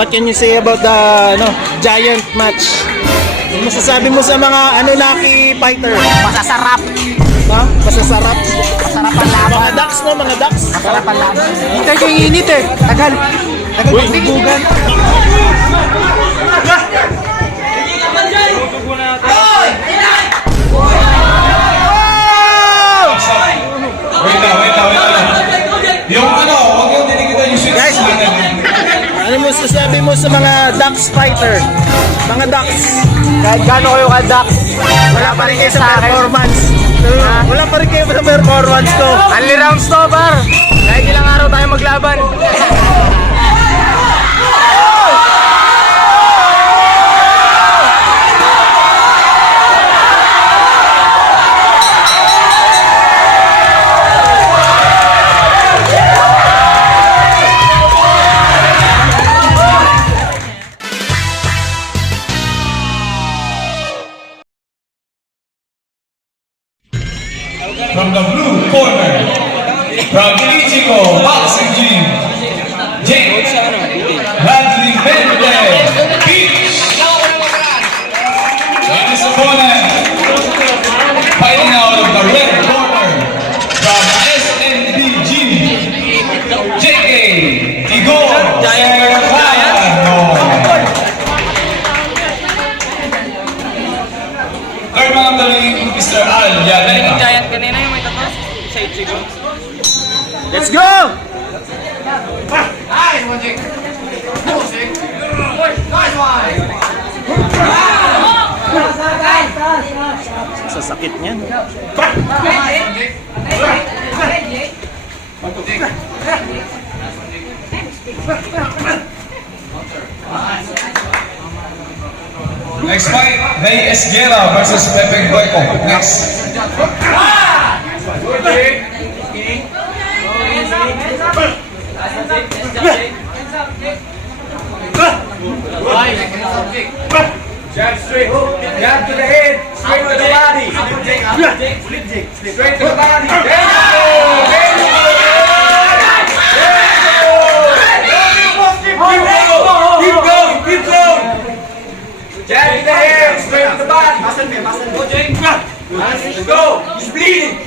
What can you say about the giant match? Ano masasabi mo sa mga Anunnaki fighter? Masasarap. Ha? Masasarap? Masarap ang laban. Mga ducks, no? Mga ducks? Masarap ang laban. Hintay ko yung init eh. Tagal. Tagal pagbibugan. Wait lang. Yung huwag yung dinigitan yung switch. Guys, ano mo sasabi mo sa mga ducks fighter? Mga ducks. Kahit gano'n kayo ka-ducks, Wala pa rin kayo sa performance. Wala pa rin kayo sa performance ko. Only rounds to, par. Kahit ilang araw tayo maglaban. From the blue corner, from Ichigo Boxing Gym, James Bradley Mendez, Beach. And his opponent, fighting out of the red corner, from SNB Gym, JK Igor Serrano. Third man of the ring, Mr. Al Yaneka. Giant kanina yung may tato sa Ichigo. Let's go! Sa sakit niyan. Next fight, Rey Esguera versus Pepe Gueco. Next. Jab straight. Jab to the head. Straight to the body. Straight to the body. There you go. Keep going. Keep going. Jab to the head. Straight to the body. Go, James. Let's go. He's bleeding.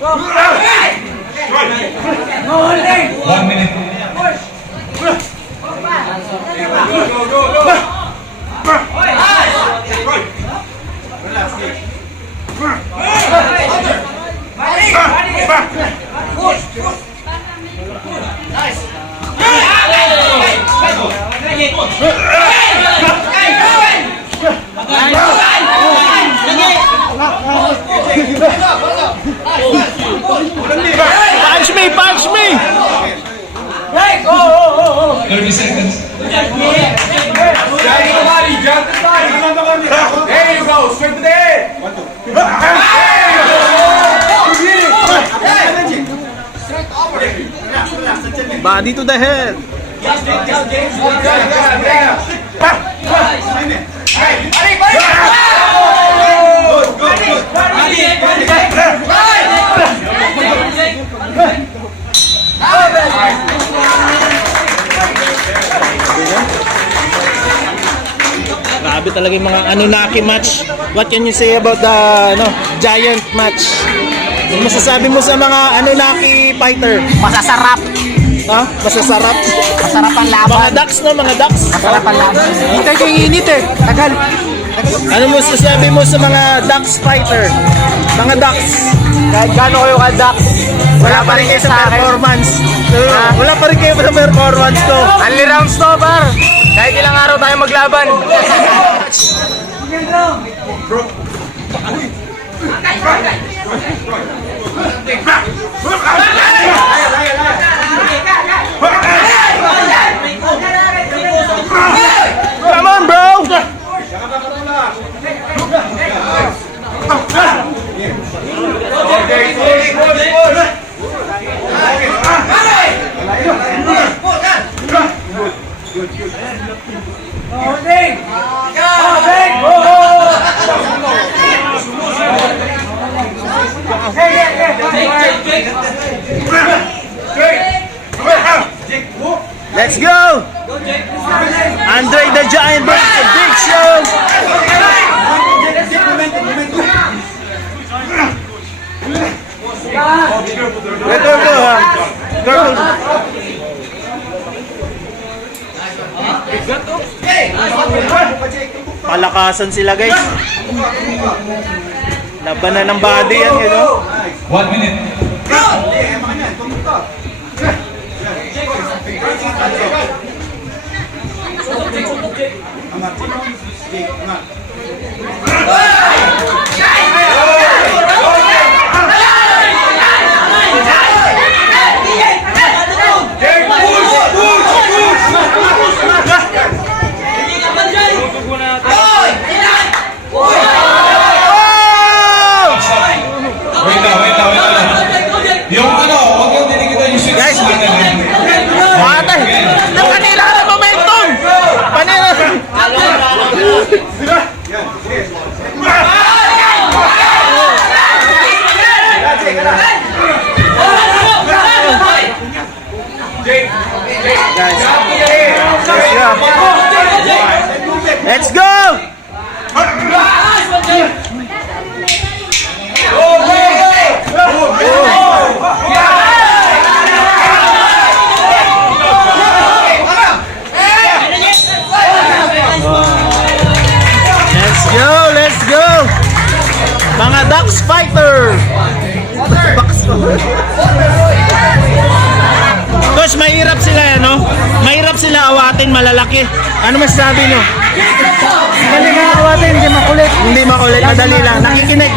Go. 1 minute. Go. Punch me! Punch me! 30 seconds. Jab to the body. Jab to the body. There you go. Straight to the head. Body to the head. Grabe talaga yung mga Anunnaki match. What can you say about the giant match? Ano masasabi mo sa mga Anunnaki fighter? Masasarap. Ha? Masasarap? Masarap ang laban. Mga ducks, no? Mga ducks? Masarap ang laban. Hintay ko yung init eh. Tagal. Ano mo sasabi mo sa mga ducks fighter? Mga ducks. Kahit gano'n kayo ka-ducks, Wala pa rin kayo sa performance. Wala pa rin kayo sa performance ko. Only rounds to, par. Kahit ilang araw tayo maglaban. Come on, bro! Let's go! Andre the Giant versus the Big Show! Go, go, go, ha? Go, go. Palakasan sila, guys. Labanan ng body yan, you know? 1 minute. Wait lang. Yung ano, huwag yung dinigitan yung switch Guys, natin. Patay! Panira na momentum! Panira! Let's go! Let's go! Mga Ducks Fighter! Coach, mahirap sila, ano? Mahirap sila awatin, malalaki. Ano masasabi nyo? Mali nga awatin, hindi makulit. Hindi makulit, madali lang. Nakikinig.